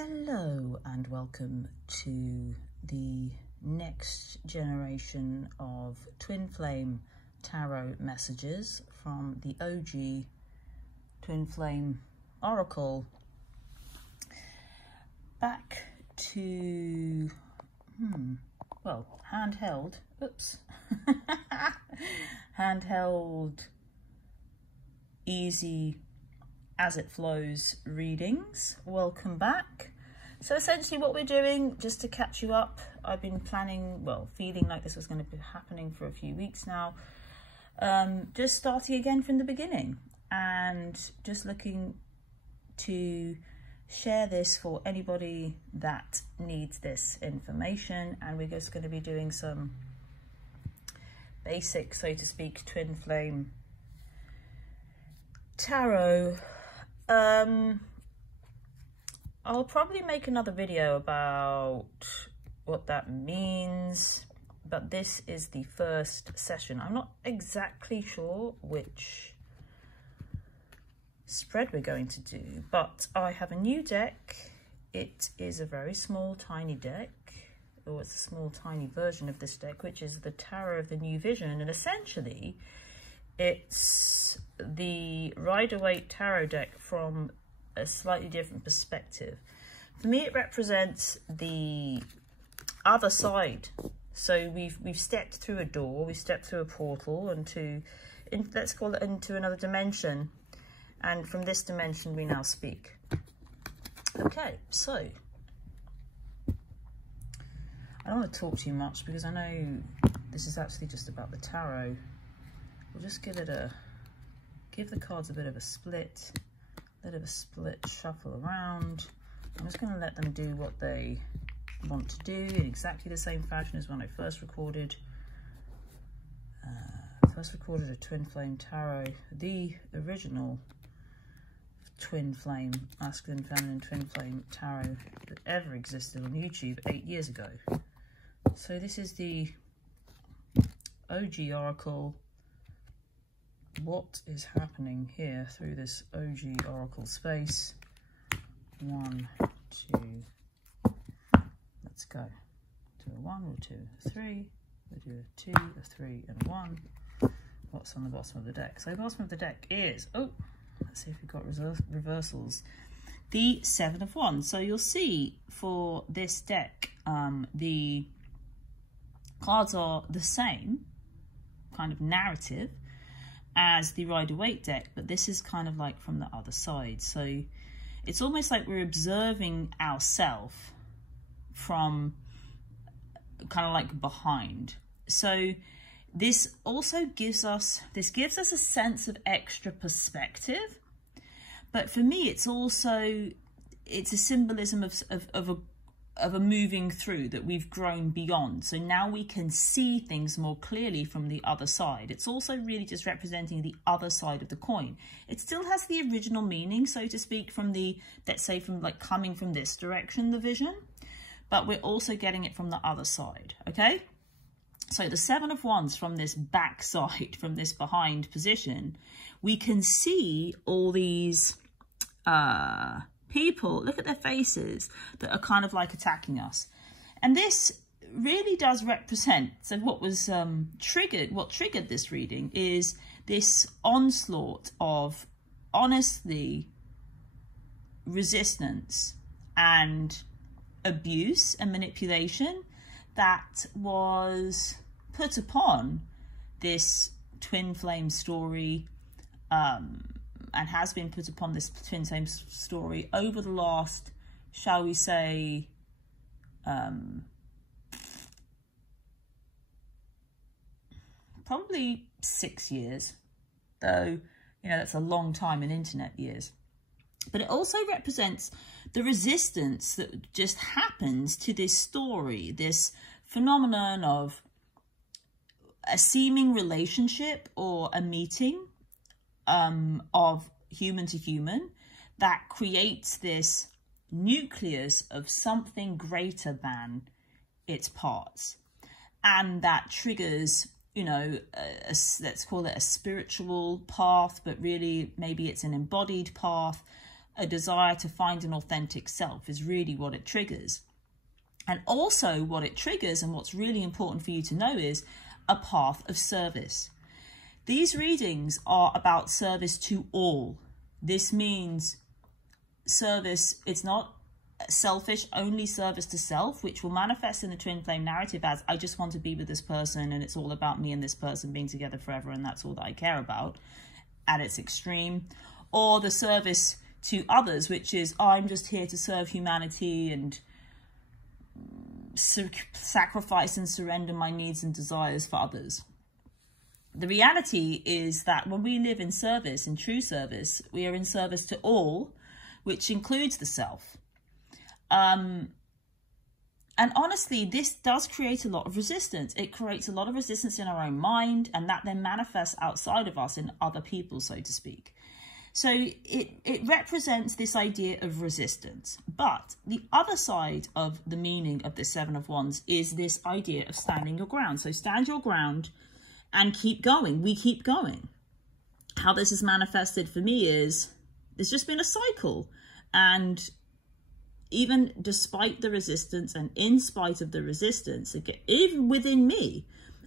Hello and welcome to the next generation of Twin Flame Tarot messages from the OG Twin Flame Oracle. Back to, handheld, handheld, easy as it flows readings. Welcome back. So essentially what we're doing, just to catch you up, I've been planning, feeling like this was going to be happening for a few weeks now, just starting again from the beginning and just looking to share this for anybody that needs this information. And we're just going to be doing some basic, so to speak, Twin Flame Tarot. I'll probably make another video about what that means, but this is the first session. I'm not exactly sure which spread we're going to do, but I have a new deck. It is a very small, tiny deck, or it's a small, tiny version of this deck, which is the Tarot of the New Vision, and essentially it's the Rider-Waite Tarot deck from a slightly different perspective. For me, it represents the other side. So we've stepped through a door, we stepped through a portal let's call it into another dimension. And from this dimension, we now speak. Okay, so I don't want to talk too much because I know this is actually just about the tarot. We'll just give the cards a bit of a split shuffle around. I'm just going to let them do what they want to do in exactly the same fashion as when I first recorded a Twin Flame Tarot, the original Twin Flame, masculine, feminine Twin Flame Tarot that ever existed on YouTube 8 years ago. So this is the OG Oracle. What is happening here through this OG Oracle space? 1, 2, let's go. Do a 1, we'll do a 3, we'll do a 2, a 3, and 1. What's on the bottom of the deck? So the bottom of the deck is, let's see if we've got reversals. The 7 of Wands. So you'll see for this deck, the cards are the same kind of narrative as the Rider-Waite deck, but this is kind of like from the other side. So it's almost like we're observing ourselves from kind of like behind. So this also gives us a sense of extra perspective. But for me, it's a symbolism of a moving through, that we've grown beyond. So now we can see things more clearly from the other side. It's also really just representing the other side of the coin. It still has the original meaning, so to speak, from like coming from this direction, the vision, but we're also getting it from the other side, okay? So the 7 of Wands from this back side, from this behind position, we can see all these people, look at their faces, that are kind of like attacking us. And this really does represent, so what triggered this reading is this onslaught of honestly resistance and abuse and manipulation that was put upon this twin flame story, and has been put upon this twin flame story over the last, shall we say, probably 6 years, though, that's a long time in internet years. But it also represents the resistance that just happens to this story, this phenomenon of a seeming relationship or a meeting of human to human that creates this nucleus of something greater than its parts, and that triggers, let's call it a spiritual path, but really maybe it's an embodied path, a desire to find an authentic self is really what it triggers. And also what it triggers, and what's really important for you to know, is a path of service. These readings are about service to all. This means service, it's not selfish, only service to self, which will manifest in the twin flame narrative as I just want to be with this person and it's all about me and this person being together forever and that's all that I care about at its extreme. Or the service to others, which is I'm just here to serve humanity and sacrifice and surrender my needs and desires for others. The reality is that when we live in service, in true service, we are in service to all, which includes the self. And honestly, this does create a lot of resistance. It creates a lot of resistance in our own mind, and that then manifests outside of us in other people, so to speak. So it represents this idea of resistance. But the other side of the meaning of the Seven of Wands is this idea of standing your ground. So stand your ground and keep going. We keep going. How this is manifested for me is there's just been a cycle. And even despite the resistance and in spite of the resistance, even within me,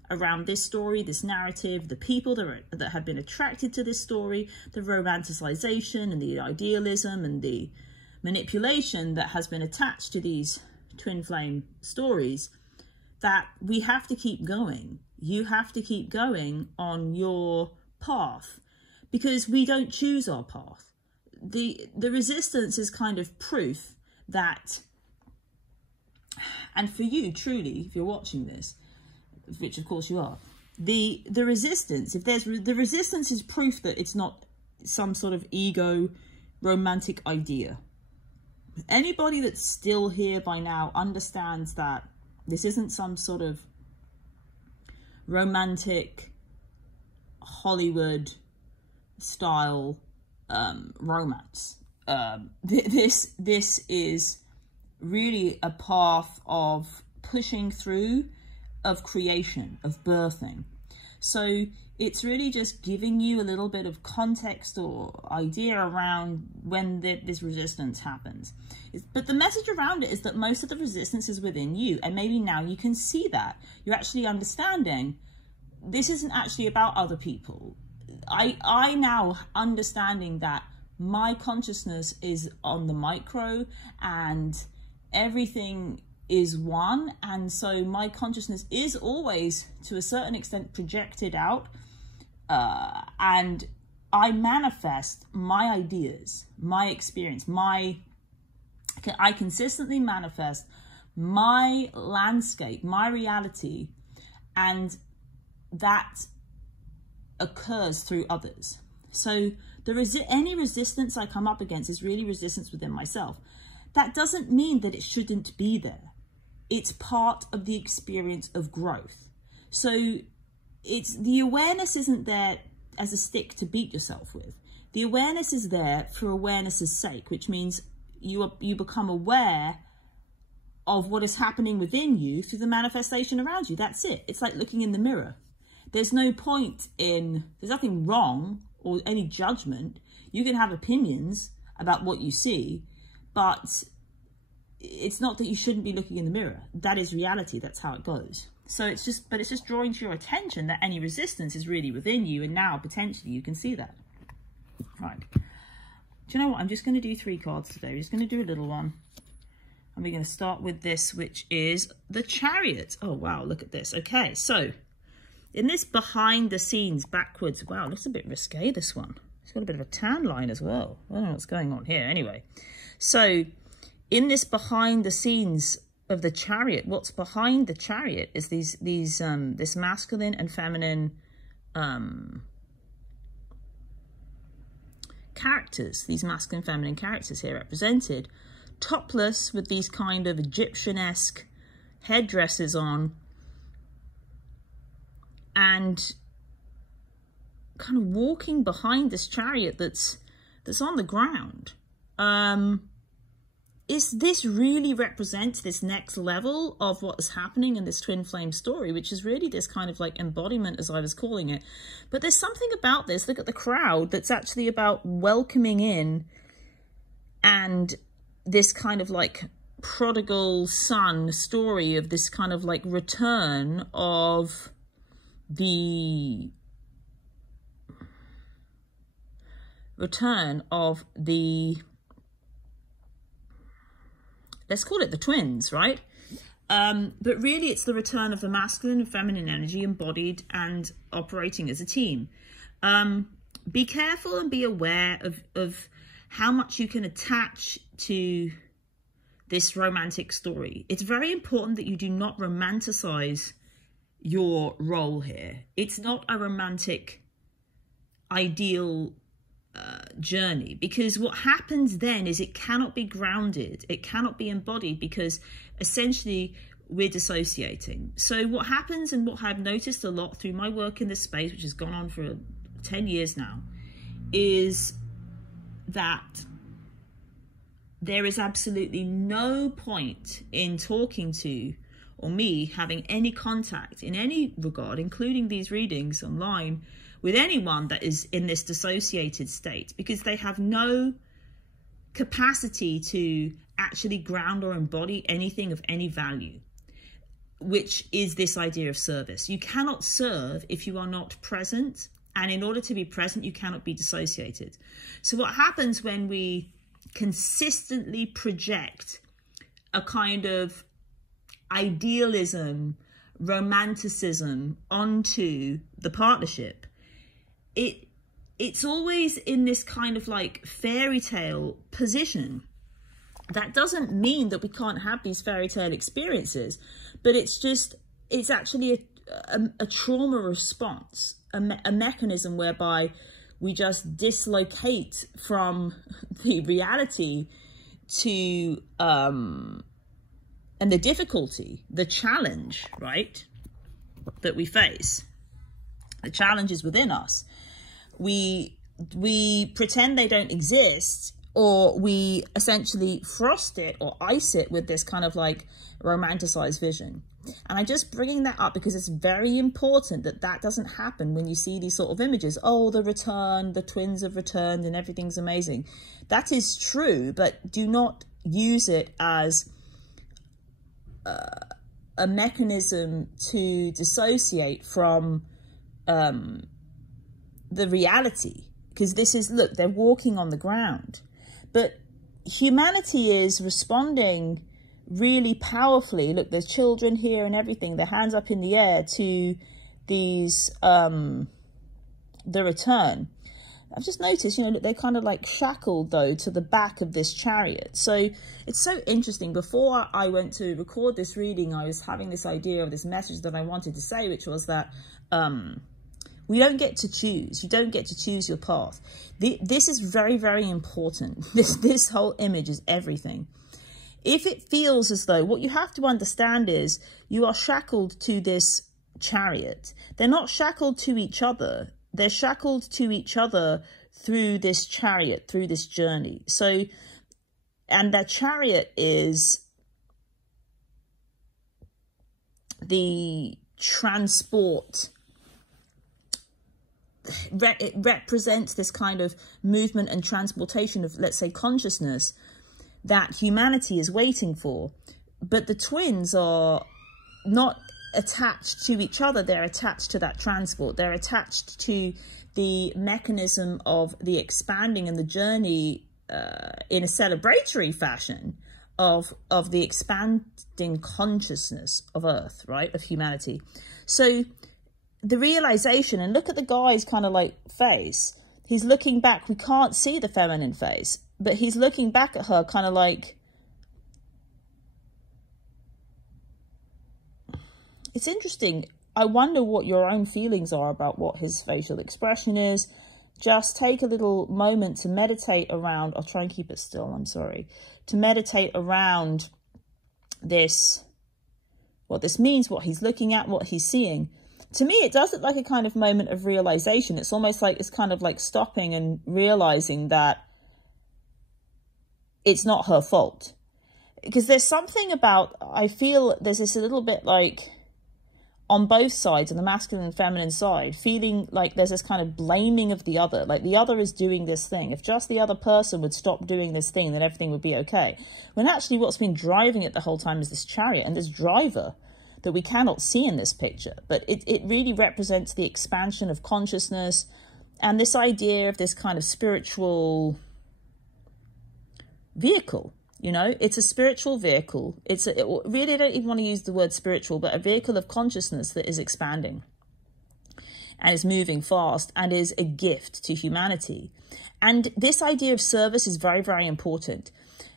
around this story, this narrative, the people that have been attracted to this story, the romanticization and the idealism and the manipulation that has been attached to these twin flame stories, that we have to keep going. You have to keep going on your path because we don't choose our path. The resistance is kind of proof that, and for you truly, if you're watching this, which of course you are, the resistance, if there's the resistance is proof that it's not some sort of ego romantic idea. Anybody that's still here by now understands that this isn't some sort of romantic Hollywood style romance. This is really a path of pushing through, of creation, of birthing. So it's really just giving you a little bit of context or idea around when this resistance happens. But the message around it is that most of the resistance is within you, and maybe now you can see that. You're actually understanding this isn't actually about other people. I now understanding that my consciousness is on the micro and everything is one, and so my consciousness is always to a certain extent projected out, and I manifest my ideas, my experience, I consistently manifest my landscape, my reality, and that occurs through others. So any resistance I come up against is really resistance within myself. That doesn't mean that it shouldn't be there. It's part of the experience of growth. So the awareness isn't there as a stick to beat yourself with. The awareness is there for awareness's sake, which means you become aware of what is happening within you through the manifestation around you. That's it. It's like looking in the mirror. There's no point there's nothing wrong or any judgment. You can have opinions about what you see, but it's not that you shouldn't be looking in the mirror. That is reality. That's how it goes. So it's just drawing to your attention that any resistance is really within you, and now potentially you can see that. Right. Do you know what? I'm just going to do 3 cards today. We're just going to do a little one. And we're going to start with this, which is the Chariot. Oh, wow. Look at this. Okay. So in this behind the scenes backwards, wow, looks a bit risque, this one. It's got a bit of a tan line as well. I don't know what's going on here. Anyway, so in this behind the scenes of the Chariot, what's behind the Chariot is this masculine and feminine characters, these masculine feminine characters here represented, topless with these kind of Egyptian-esque headdresses on, and kind of walking behind this chariot that's on the ground. This really represents this next level of what is happening in this twin flame story, which is really this kind of like embodiment, as I was calling it. But there's something about this, look at the crowd, that's actually about welcoming in and this kind of like prodigal son story of this kind of like return of the let's call it the twins, right? But really it's the return of the masculine and feminine energy embodied and operating as a team. Be careful and be aware of how much you can attach to this romantic story. It's very important that you do not romanticize your role here. It's not a romantic ideal journey, because what happens then is it cannot be grounded, it cannot be embodied, because essentially we're dissociating. So what happens, and what I've noticed a lot through my work in this space, which has gone on for 10 years now, is that there is absolutely no point in talking to, or me having any contact in any regard, including these readings online, with anyone that is in this dissociated state, because they have no capacity to actually ground or embody anything of any value, which is this idea of service. You cannot serve if you are not present, and in order to be present, you cannot be dissociated. So what happens when we consistently project a kind of idealism, romanticism onto the partnership, it's always in this kind of like fairy tale position. That doesn't mean that we can't have these fairy tale experiences, but it's actually a trauma response, a mechanism whereby we just dislocate from the reality to and the difficulty, the challenge, right, that we face. The challenge is within us. We pretend they don't exist, or we essentially frost it or ice it with this kind of like romanticized vision. And I'm just bringing that up because it's very important that that doesn't happen when you see these sort of images. Oh, the return, the twins have returned and everything's amazing. That is true, but do not use it as a mechanism to dissociate from the reality. Because this is, look, they're walking on the ground. But humanity is responding really powerfully. Look, there's children here and everything, their hands up in the air to these, the return. I've just noticed, you know, they're kind of like shackled though to the back of this chariot. So it's so interesting. Before I went to record this reading, I was having this idea of this message that I wanted to say, which was that we don't get to choose. You don't get to choose your path. This is very, very important. This whole image is everything. If it feels as though, what you have to understand is you are shackled to this chariot. They're not shackled to each other. They're shackled to each other through this chariot, through this journey. So, and that chariot is the transport. It represents this kind of movement and transportation of, let's say, consciousness that humanity is waiting for. But the twins are not attached to each other. They're attached to that transport. They're attached to the mechanism of the expanding and the journey in a celebratory fashion of the expanding consciousness of Earth, right, of humanity. So the realization, and look at the guy's kind of like face. He's looking back. We can't see the feminine face, but he's looking back at her kind of like, it's interesting. I wonder what your own feelings are about what his facial expression is. Just take a little moment to meditate around. I'll try and keep it still, I'm sorry. To meditate around this, what this means, what he's looking at, what he's seeing. To me, it does look like a kind of moment of realization. It's almost like it's kind of like stopping and realizing that it's not her fault. Because there's something about, I feel there's this a little bit like, on both sides, on the masculine and feminine side, feeling like there's this kind of blaming of the other, like the other is doing this thing. If just the other person would stop doing this thing, then everything would be okay. When actually what's been driving it the whole time is this chariot and this driver that we cannot see in this picture. But it really represents the expansion of consciousness and this idea of this kind of spiritual vehicle. You know, it's a spiritual vehicle. Really, I don't even want to use the word spiritual, but a vehicle of consciousness that is expanding and is moving fast and is a gift to humanity. And this idea of service is very, very important.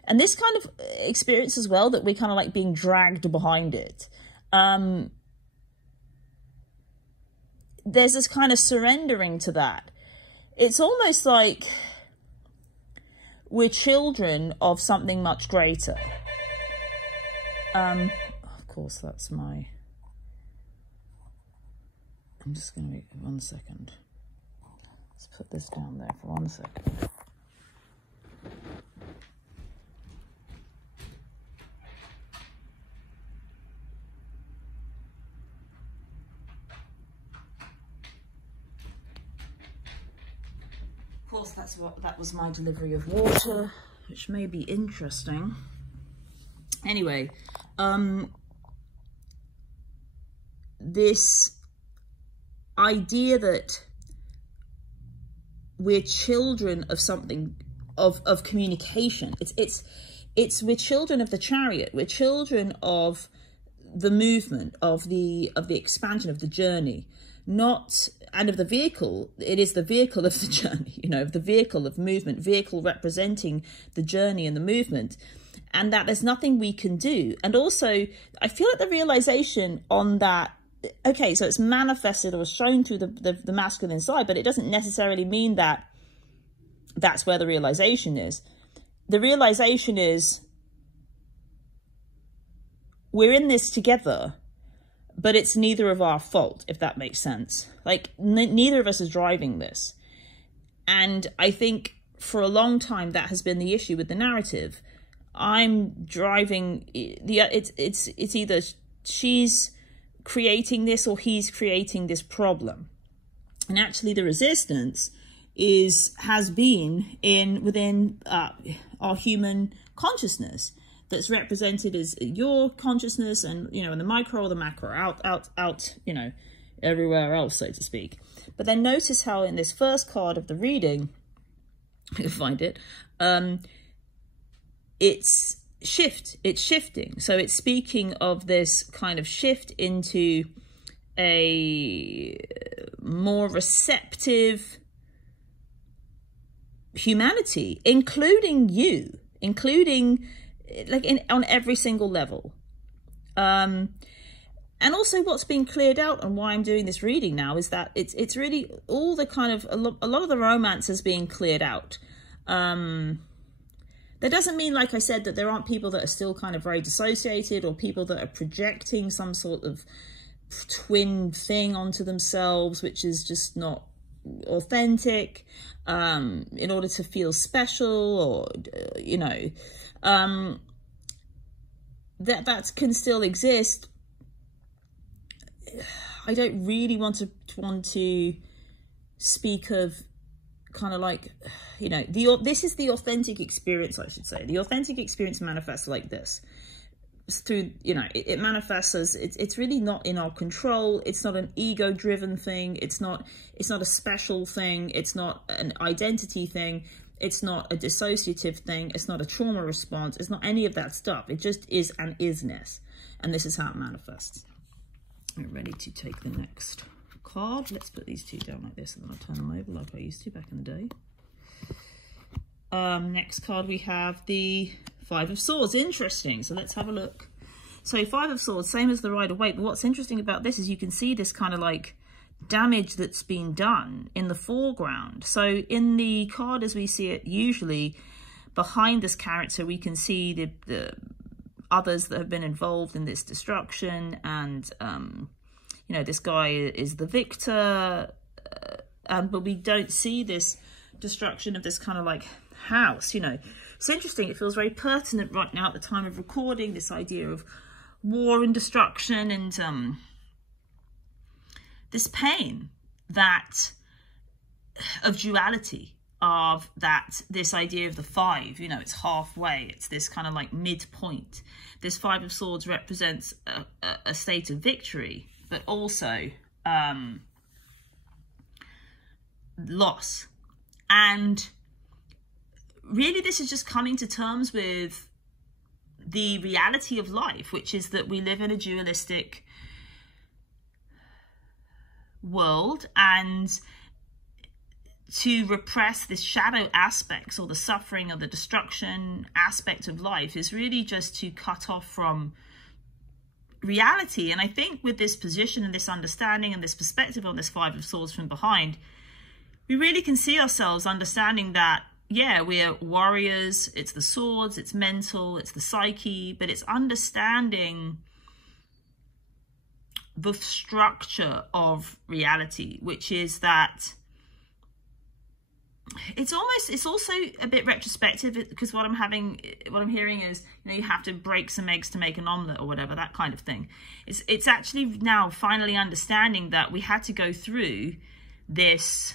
And this kind of experience as well, that we're kind of like being dragged behind it. There's this kind of surrendering to that. It's almost like we're children of something much greater. Of course, that's my... I'm just going to... 1 second. Let's put this down there for 1 second. Of course, that was my delivery of water, which may be interesting. Anyway, this idea that we're children of something, of communication. We're children of the chariot. We're children of the movement, of the expansion, of the journey. And of the vehicle. It is the vehicle of the journey, you know, of the vehicle of movement, vehicle representing the journey and the movement, and that there's nothing we can do. And also, I feel like the realization on that, okay, so it's manifested or shown through the masculine side, but it doesn't necessarily mean that that's where the realization is. The realization is we're in this together, but it's neither of our fault, if that makes sense. Like, neither of us is driving this. And I think for a long time that has been the issue with the narrative. I'm driving it's either she's creating this or he's creating this problem. And actually the resistance has been within our human consciousness. That's represented as your consciousness, and you know, in the micro or the macro, out, you know, everywhere else, so to speak. But then notice how in this first card of the reading, you'll find it, it's shifting. So it's speaking of this kind of shift into a more receptive humanity, including you, like on every single level. And also what's being cleared out, and why I'm doing this reading now, is that it's really all the kind of, a lot of the romance is being cleared out. That doesn't mean, like I said, that there aren't people that are still kind of very dissociated, or people that are projecting some sort of twin thing onto themselves, which is just not authentic, in order to feel special, or, you know, that can still exist. I don't really want to speak of kind of like, you know, this is the authentic experience, I should say. The authentic experience manifests like this. It's through, you know, it manifests as, it's really not in our control. It's not an ego-driven thing. It's not a special thing. It's not an identity thing. It's not a dissociative thing. It's not a trauma response. It's not any of that stuff. It just is an isness. And this is how it manifests. I'm ready to take the next card. Let's put these two down like this, and then I'll turn them over like I used to back in the day. Next card, we have the Five of Swords. Interesting. So let's have a look. So Five of Swords, same as the Rider-Waite. But what's interesting about this is you can see this kind of like damage that's been done in the foreground. So in the card as we see it, usually behind this character, we can see the others that have been involved in this destruction. And, you know, this guy is the victor. But we don't see this destruction of this kind of like house, you know. It's interesting. It feels very pertinent right now at the time of recording, this idea of war and destruction, and this pain that of duality, of that, this idea of the 5, you know, it's halfway, it's this kind of like midpoint. This 5 of Swords represents a state of victory, but also loss. And really this is just coming to terms with the reality of life, which is that we live in a dualistic world, and to repress this shadow aspects, or the suffering or the destruction aspect of life, is really just to cut off from reality. And I think with this position and this understanding and this perspective on this 5 of Swords from behind, we really can see ourselves understanding that, yeah, we're warriors, it's the swords, it's mental, it's the psyche, but it's understanding the structure of reality, which is that it's also a bit retrospective, because what I'm hearing is, you know, you have to break some eggs to make an omelette or whatever, that kind of thing. It's actually now finally understanding that we had to go through this,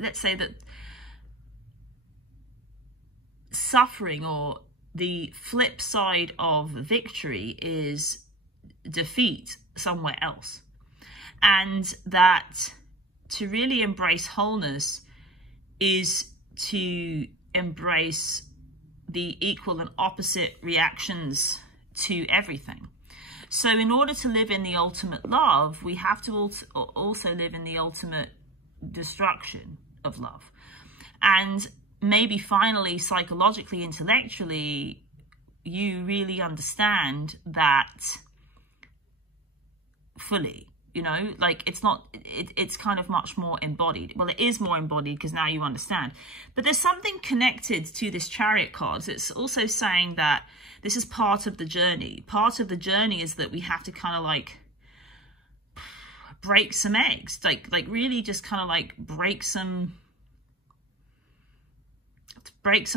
let's say that suffering, or the flip side of victory, is defeat somewhere else. And that to really embrace wholeness is to embrace the equal and opposite reactions to everything. So in order to live in the ultimate love, we have to also live in the ultimate destruction of love. And maybe finally, psychologically, intellectually, you really understand that fully. You know, like it's kind of much more embodied. Well, it is more embodied because now you understand. But there's something connected to this Chariot card. It's also saying that this is part of the journey. Part of the journey is that we have to kind of like break some eggs, like really just kind of like break some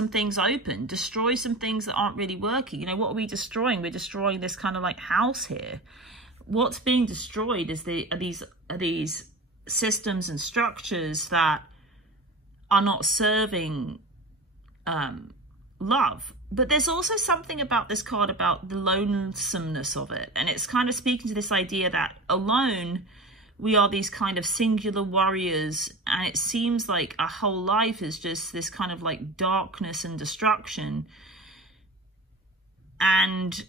things open, destroy some things that aren't really working. You know, what are we destroying? We're destroying this kind of like house here. What's being destroyed is these systems and structures that are not serving love. But there's also something about this card about the lonesomeness of it. And it's kind of speaking to this idea that alone, we are these kind of singular warriors. And it seems like our whole life is just this kind of like darkness and destruction. And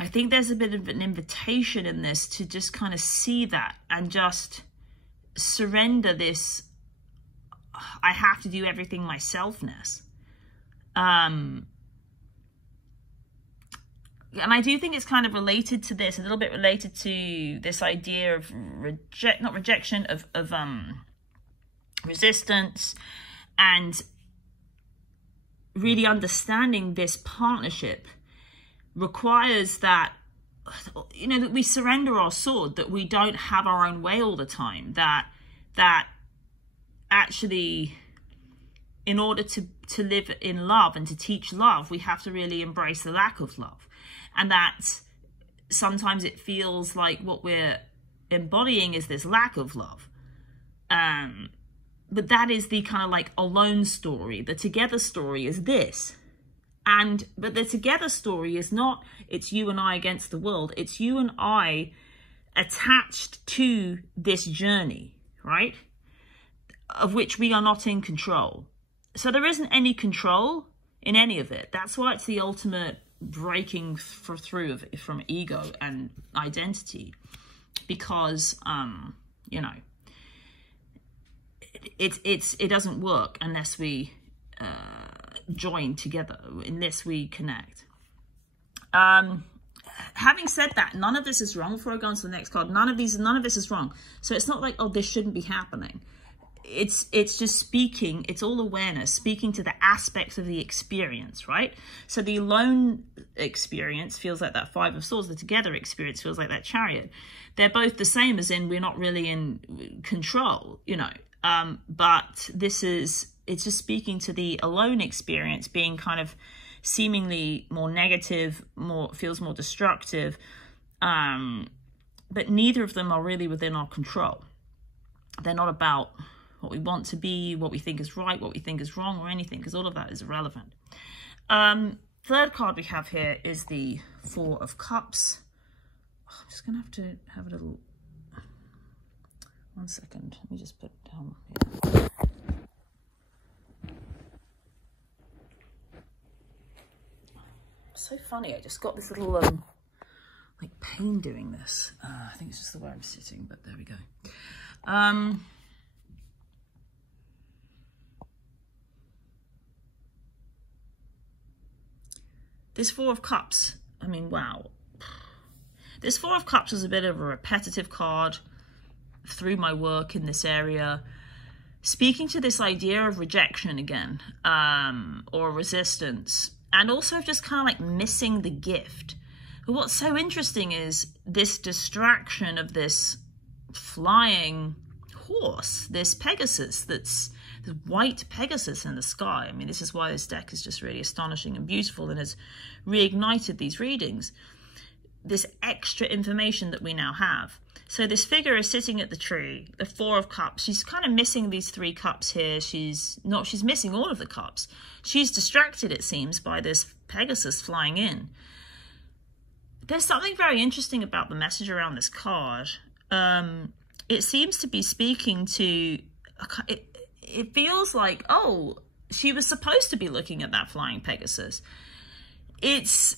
I think there's a bit of an invitation in this to just kind of see that and just surrender this, I have to do everything myselfness. And I do think it's kind of related to this, a little bit related to this idea of resistance, and really understanding this partnership requires that, you know, that we surrender our sword, that we don't have our own way all the time, that actually, in order to live in love and to teach love, we have to really embrace the lack of love. And that sometimes it feels like what we're embodying is this lack of love. But that is the kind of like alone story. The together story is this. But the together story is not, it's you and I against the world. It's you and I attached to this journey, right? Of which we are not in control. So there isn't any control in any of it. That's why it's the ultimate breaking through from ego and identity. Because, you know, it doesn't work unless we join together, unless we connect. Having said that, none of this is wrong. Before I go on to the next card, none of this is wrong. So it's not like, oh, this shouldn't be happening. It's just speaking, it's all awareness, speaking to the aspects of the experience, right? So the alone experience feels like that 5 of Swords. The together experience feels like that Chariot. They're both the same, as in we're not really in control, you know. But it's just speaking to the alone experience being kind of seemingly more negative, feels more destructive, but neither of them are really within our control. They're not about what we want to be, what we think is right, what we think is wrong, or anything, because all of that is irrelevant. Third card we have here is the Four of Cups. I'm just going to have a little... 1 second. Let me just put it down here. So funny. I just got this little like pain doing this. I think it's just the way I'm sitting, but there we go. This Four of Cups, I mean, wow. This Four of Cups is a bit of a repetitive card through my work in this area, speaking to this idea of rejection again, or resistance, and also just kind of like missing the gift. But what's so interesting is this distraction of this flying horse, this Pegasus, this white Pegasus in the sky. I mean, this is why this deck is just really astonishing and beautiful and has reignited these readings. This extra information that we now have. So this figure is sitting at the tree, the Four of Cups. She's kind of missing these 3 cups here. She's missing all of the cups. She's distracted, it seems, by this Pegasus flying in. There's something very interesting about the message around this card. It seems to be speaking to... It feels like, oh, she was supposed to be looking at that flying Pegasus. It's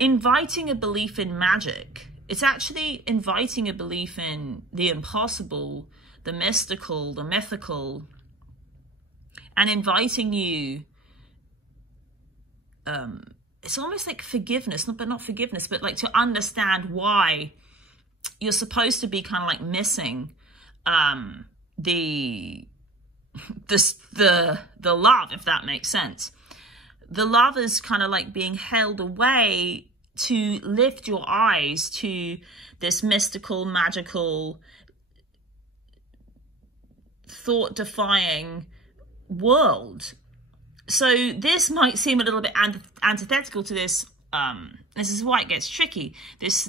inviting a belief in magic. It's actually inviting a belief in the impossible, the mystical, the mythical, and inviting you, it's almost like forgiveness, but not forgiveness, but like to understand why you're supposed to be kind of like missing the love, if that makes sense. The love is kind of like being held away to lift your eyes to this mystical, magical, thought-defying world. So this might seem a little bit antithetical to this. This is why it gets tricky. This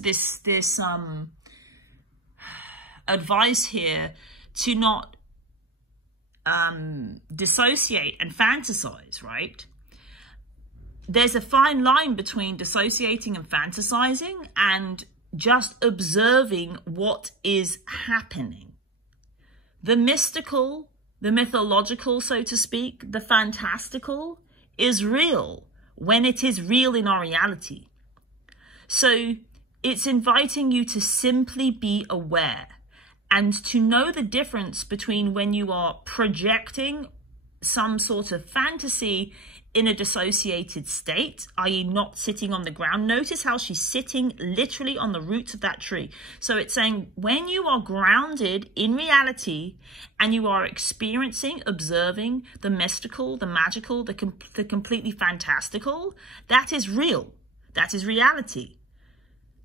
advice here to not dissociate and fantasize, right? There's a fine line between dissociating and fantasizing and just observing what is happening. The mystical, the mythological, so to speak, the fantastical is real when it is real in our reality. So it's inviting you to simply be aware and to know the difference between when you are projecting some sort of fantasy in a dissociated state, i.e. not sitting on the ground. Notice how she's sitting literally on the roots of that tree. So it's saying when you are grounded in reality and you are experiencing, observing the mystical, the magical, the completely fantastical, that is real. That is reality.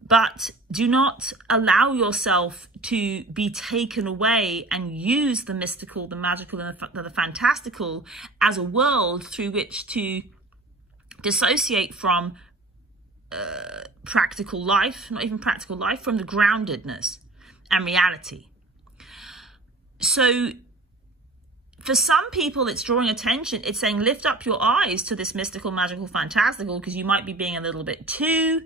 But do not allow yourself to be taken away and use the mystical, the magical, and the fantastical as a world through which to dissociate from practical life, not even practical life, from the groundedness and reality. So for some people, it's drawing attention. It's saying lift up your eyes to this mystical, magical, fantastical, because you might be being a little bit too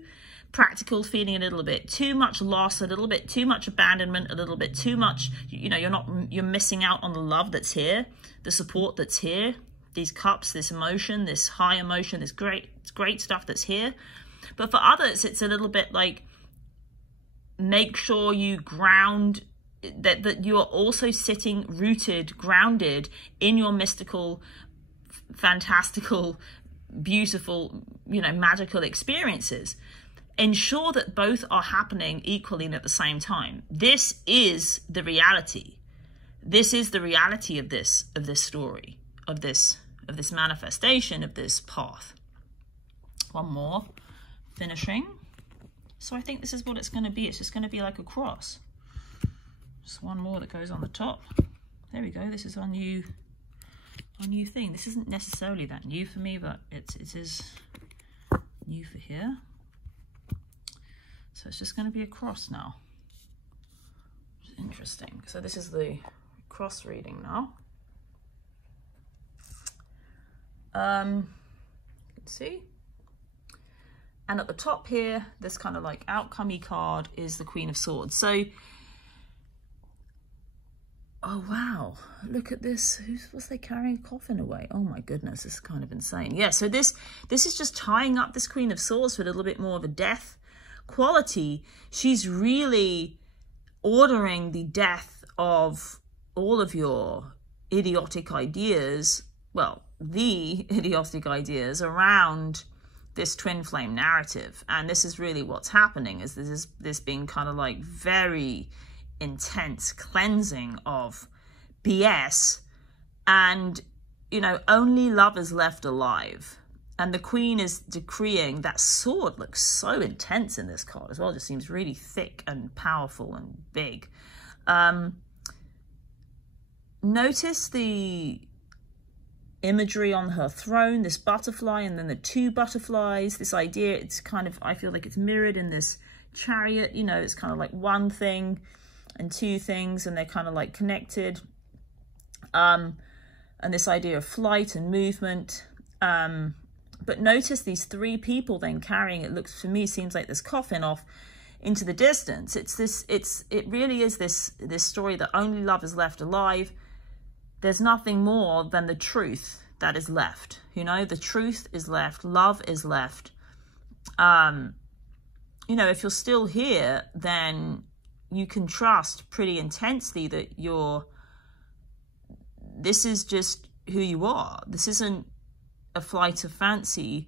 practical, feeling a little bit too much loss, a little bit too much abandonment, a little bit too much, you're missing out on the love that's here, the support that's here, these cups, this emotion, this high emotion, this great stuff that's here. But for others, it's a little bit like, make sure you ground, that you are also sitting rooted, grounded in your mystical, fantastical, beautiful, magical experiences. Ensure that both are happening equally and at the same time. This is the reality. This is the reality of this story, of this manifestation, of this path. One more, finishing. So I think this is what it's going to be. It's just going to be like a cross. Just one more that goes on the top. There we go. This is our new a new thing. This isn't necessarily that new for me, but it is new for here. So it's just going to be a cross now. Interesting. So this is the cross reading now. You can see. And at the top here, this kind of like outcome-y card is the Queen of Swords. So, oh wow, look at this. Was they carrying a coffin away? Oh my goodness, this is kind of insane. Yeah, so this is just tying up this Queen of Swords for a little bit more of a death quality. She's really ordering the death of all of your idiotic ideas, well, the idiotic ideas around this twin flame narrative. And this is really what's happening, is this being kind of like very intense cleansing of BS, and you know, only love is left alive. And the Queen is decreeing, that sword looks so intense in this card as well, it just seems really thick and powerful and big. Notice the imagery on her throne, this butterfly and then the two butterflies, this idea, it's kind of, I feel like it's mirrored in this chariot, you know, it's kind of like one thing and two things, and they're kind of like connected. And this idea of flight and movement. But notice these three people then carrying, it looks, for me, seems like this coffin off into the distance. It really is this story that only love is left alive. There's nothing more than the truth that is left. You know, the truth is left. Love is left. You know, if you're still here, then you can trust pretty intensely that this is just who you are. This isn't a flight of fancy.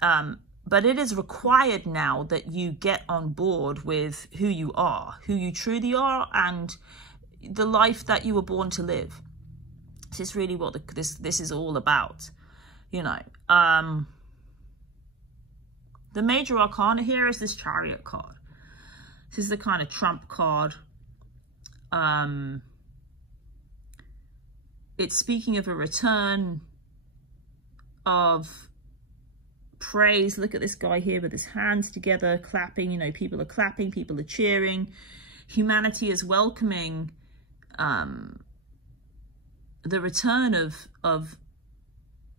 But it is required now that you get on board with who you are, who you truly are, and the life that you were born to live. This is really what this is all about, you know. The major arcana here is this Chariot card. This is the kind of trump card. It's speaking of a return of praise. Look at this guy here with his hands together, clapping. You know, people are clapping, people are cheering. Humanity is welcoming the return of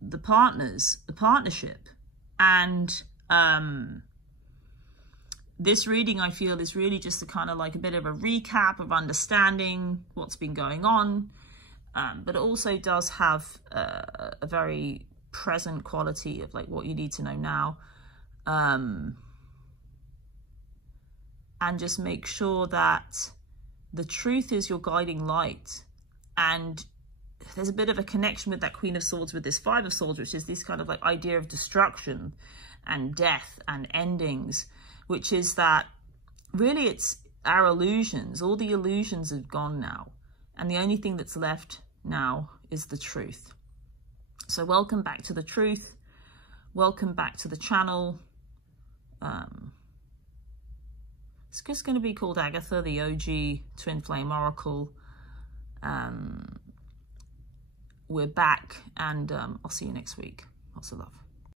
the partners, the partnership. And this reading, I feel, is really just a kind of like a bit of a recap of understanding what's been going on. But it also does have a very present quality of like what you need to know now. And just make sure that the truth is your guiding light. And there's a bit of a connection with that Queen of Swords with this Five of Swords, which is this kind of like idea of destruction and death and endings, which is that really it's our illusions. All the illusions have gone now. And the only thing that's left now is the truth. So welcome back to the truth. Welcome back to the channel. It's just going to be called Agatha, the OG Twin Flame Oracle. We're back, and I'll see you next week. Lots of love.